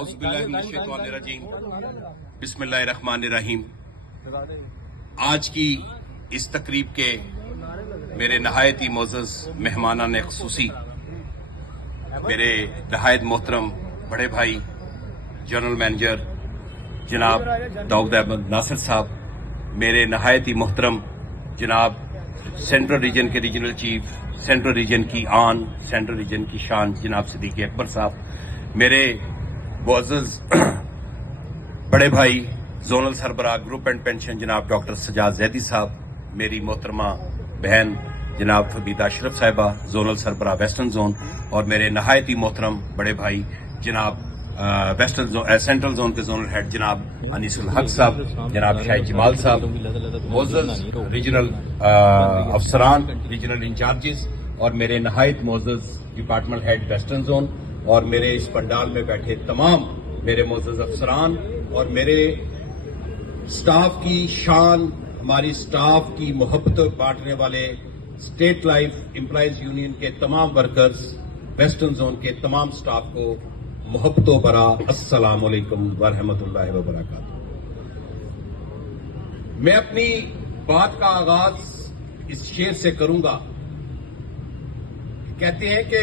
औज़ुबिल्लाहिमिनश्शैतानिर्रजीम बिस्मिल्लाहिर्रहमानिर्रहीम। आज की इस तकरीब के मेरे नहायत ही मोअज़्ज़ज़ मेहमानान ख़ुसूसी, मेरे नहायत मोहतरम बड़े भाई जनरल मैनेजर जनाब दाऊद अहमद नासिर साहब, मेरे नहायत ही मोहतरम जनाब सेंट्रल रीजन के रीजनल चीफ, सेंट्रल रीजन की आन, सेंट्रल रीजन की शान जनाब सिद्दीक अकबर साहब, मेरे मुअज़्ज़ज़ बड़े भाई जोनल सरबराह ग्रुप एंड पेंशन जनाब डॉक्टर सजाद जैदी साहब, मेरी मोहतरमा बहन जनाब फबीदा अशरफ साहिबा जोनल सरबराह वेस्टर्न जोन, और मेरे नहायत ही मोहतरम बड़े भाई जनाब वेस्टर्न जोन सेंट्रल जोन के जोनल हेड जनाब अनीसुल हक साहब, जनाब शाहिद जमाल साहब, मुअज़्ज़ज़ रीजनल अफसरान, रीजनल इंचार्जेस, और मेरे नहायत मुअज़्ज़ज़ डिपार्टमेंट हेड वेस्टर्न जोन, और मेरे इस पंडाल में बैठे तमाम मेरे मुअज़्ज़ज़ अफसरान, और मेरे स्टाफ की शान, हमारी स्टाफ की मोहब्बत बांटने वाले स्टेट लाइफ एम्प्लॉइज यूनियन के तमाम वर्कर्स, वेस्टर्न जोन के तमाम स्टाफ को मोहब्बतों भरा अस्सलाम वालेकुम व रहमतुल्लाहि व बरकातहू। मैं अपनी बात का आगाज इस शेर से करूंगा। कहते हैं कि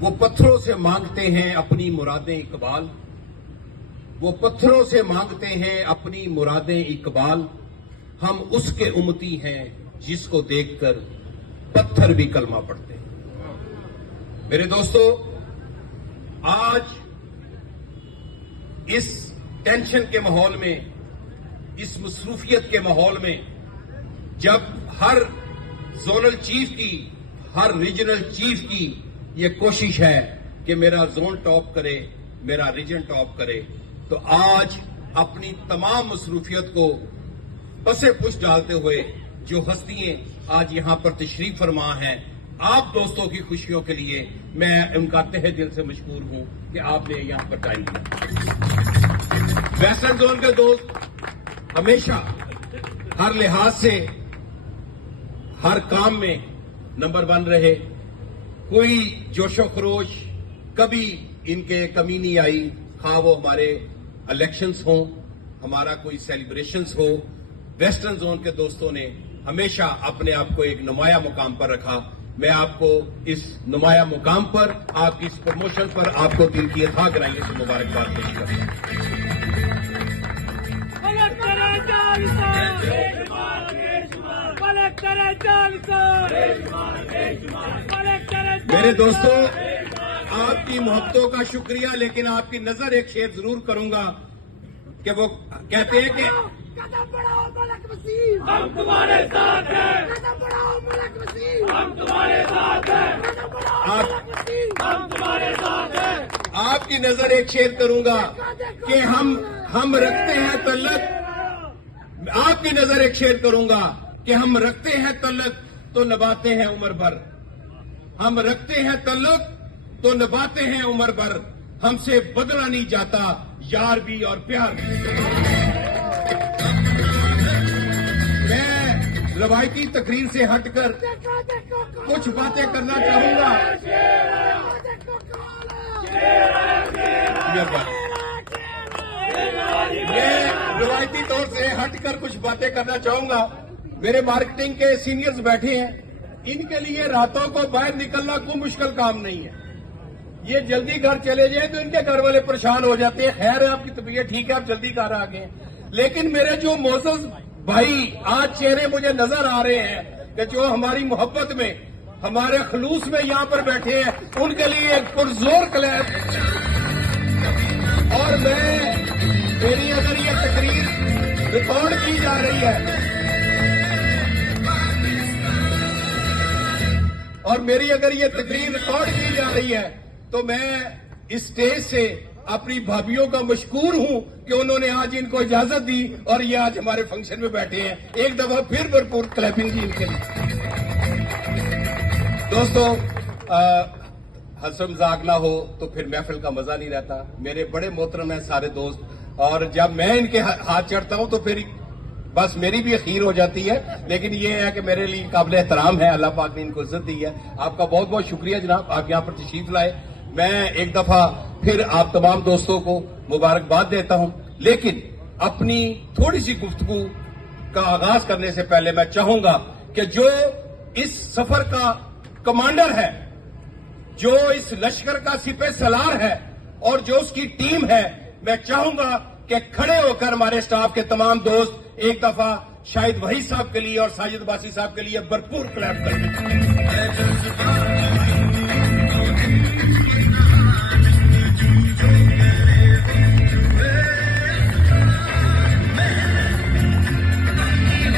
वो पत्थरों से मांगते हैं अपनी मुरादें इकबाल, वो पत्थरों से मांगते हैं अपनी मुरादें इकबाल, हम उसके उम्मती हैं जिसको देखकर पत्थर भी कलमा पढ़ते हैं। मेरे दोस्तों, आज इस टेंशन के माहौल में, इस मसरूफियत के माहौल में, जब हर जोनल चीफ की, हर रीजनल चीफ की ये कोशिश है कि मेरा जोन टॉप करे, मेरा रीजन टॉप करे, तो आज अपनी तमाम मसरूफियत को पसे पुश डालते हुए जो हस्तियां आज यहां पर तशरीफ फरमा हैं, आप दोस्तों की खुशियों के लिए मैं उनका तहे दिल से मशकूर हूं कि आपने यहां पर टाइम दिया। वेस्टर्न जोन के दोस्त हमेशा हर लिहाज से हर काम में नंबर 1 रहे, कोई जोशो खरोश कभी इनके कमी नहीं आई, खा वो हमारे इलेक्शंस हो, हमारा कोई सेलिब्रेशंस हो। वेस्टर्न जोन के दोस्तों ने हमेशा अपने आप को एक नुमाया मुकाम पर रखा। मैं आपको इस नुमाया मुकाम पर, आपकी इस प्रमोशन पर आपको दिल की अथा कराइए तो मुबारकबाद पेश करता हूं। मेरे दोस्तों, आपकी मोहब्बतों का शुक्रिया, लेकिन आपकी नजर एक शेर जरूर करूंगा कि वो कहते हैं कि कदम बढ़ाओ मलक वसीम, हम तुम्हारे साथ हैं। कदम बढ़ाओ मलक वसीम, हम तुम्हारे साथ हैं। कदम बढ़ाओ मलक वसीम, हम तुम्हारे साथ हैं। आपकी नजर एक शेर करूंगा कि हम रखते हैं तल्लक। आपकी नजर एक शेर करूंगा कि हम रखते हैं तल्लक तो नभाते हैं उम्र भर, हम रखते हैं तल्लक तो नभाते हैं उम्र भर, हमसे बदला नहीं जाता यार भी और प्यार भी। मैं रवायती तकरीर से हटकर कुछ बातें करना चाहूंगा। मैं रवायती तौर से हटकर कुछ बातें करना चाहूंगा। मेरे मार्केटिंग के सीनियर्स बैठे हैं, इनके लिए रातों को बाहर निकलना कोई मुश्किल काम नहीं है। ये जल्दी घर चले जाए तो इनके घर वाले परेशान हो जाते हैं। खैर है, आपकी तबीयत ठीक है, आप जल्दी घर आ गए। लेकिन मेरे जो मोअज़्ज़ज़ भाई आज चेहरे मुझे नजर आ रहे हैं कि जो हमारी मोहब्बत में, हमारे खलूस में यहां पर बैठे हैं, उनके लिए एक पुरजोर क्लैप। और मेरी अगर ये तकरीर रिकॉर्ड की जा रही है, और मेरी अगर ये तकरीर रिकॉर्ड की जा रही है, तो मैं इस स्टेज से अपनी भाभीियों का मशकूर हूं कि उन्होंने आज इनको इजाजत दी और ये आज हमारे फंक्शन में बैठे हैं। एक दफा फिर भरपूर क्लैपिंग जी इनके लिए। दोस्तों, हंस मजाक ना हो तो फिर महफिल का मजा नहीं रहता। मेरे बड़े मोहतरम हैं सारे दोस्त, और जब मैं इनके हाथ चढ़ता हूं तो फिर बस मेरी भी अखीर हो जाती है। लेकिन ये है कि मेरे लिए काबिल एहतराम है, अल्लाह पाक ने इनको इज्जत दी है। आपका बहुत बहुत शुक्रिया जनाब, आप यहाँ पर तशरीफ लाए। میں ایک دفعہ پھر آپ تمام دوستوں کو مبارکباد دیتا ہوں، لیکن اپنی تھوڑی سی گفتگو کا آغاز کرنے سے پہلے میں چاہوں گا کہ جو اس سفر کا کمانڈر ہے، جو اس لشکر کا سپہ سالار ہے اور جو اس کی ٹیم ہے، میں چاہوں گا کہ کھڑے ہو کر ہمارے سٹاف کے تمام دوست ایک دفعہ شاہد وحید صاحب کے لیے اور ساجد عباسی صاحب کے لیے بھرپور کلیپ کریں۔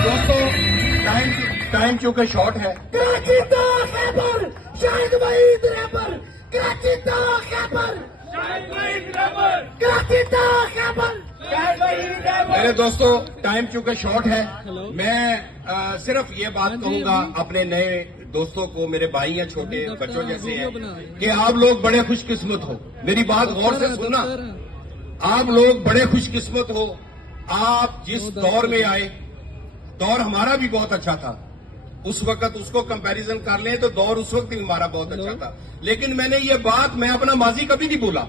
دوستو ٹائم چونکہ شارٹ ہے، کراچی تا خیبر شاہد وحید ریبر، کراچی تا خیبر کراچی تا خیبر میرے دوستو ٹائم چونکہ شارٹ ہے، میں صرف یہ بات کہوں گا اپنے نئے دوستوں کو، میرے بھائی ہیں، چھوٹے بچوں جیسے ہیں، کہ آپ لوگ بڑے خوش قسمت ہو۔ میری بات غور سے سننا، آپ لوگ بڑے خوش قسمت ہو۔ آپ جس دور میں آئے، دور ہمارا بھی بہت اچھا تھا، اس وقت اس کو کمپیریزن کر لیں تو دور اس وقت بھی ہمارا بہت اچھا تھا، لیکن میں نے یہ بات، میں اپنا ماضی کبھی نہیں بولا۔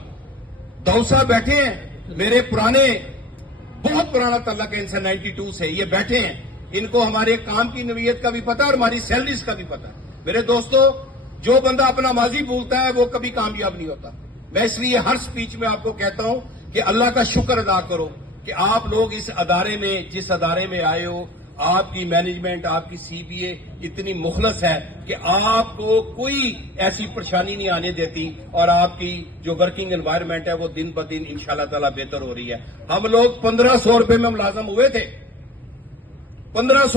داؤد صاحب بیٹھے ہیں، میرے پرانے، بہت پرانا تعلق ہے ان سے 92 سے، یہ بیٹھے ہیں، ان کو ہمارے کام کی نوعیت کا بھی پتا اور ہماری سیلریز کا بھی پتا۔ میرے دوستو، جو بندہ اپنا ماضی بھولتا ہے وہ کبھی کامیاب نہیں ہوتا۔ میں اس لیے ہر سپیچ میں آپ کو کہتا ہوں کہ اللہ کا شکر ادا کرو کہ آپ لوگ اس ادارے میں، جس ادارے میں آئے ہو، آپ کی مینجمنٹ، آپ کی سی بی اے اتنی مخلص ہے کہ آپ کو کوئی ایسی پریشانی نہیں آنے دیتی، اور آپ کی جو ورکنگ انوائرمنٹ ہے وہ دن بدن انشاءاللہ تعالی بہتر ہو رہی ہے۔ ہم لوگ 1500 روپے میں ملازم ہوئے تھے، 1500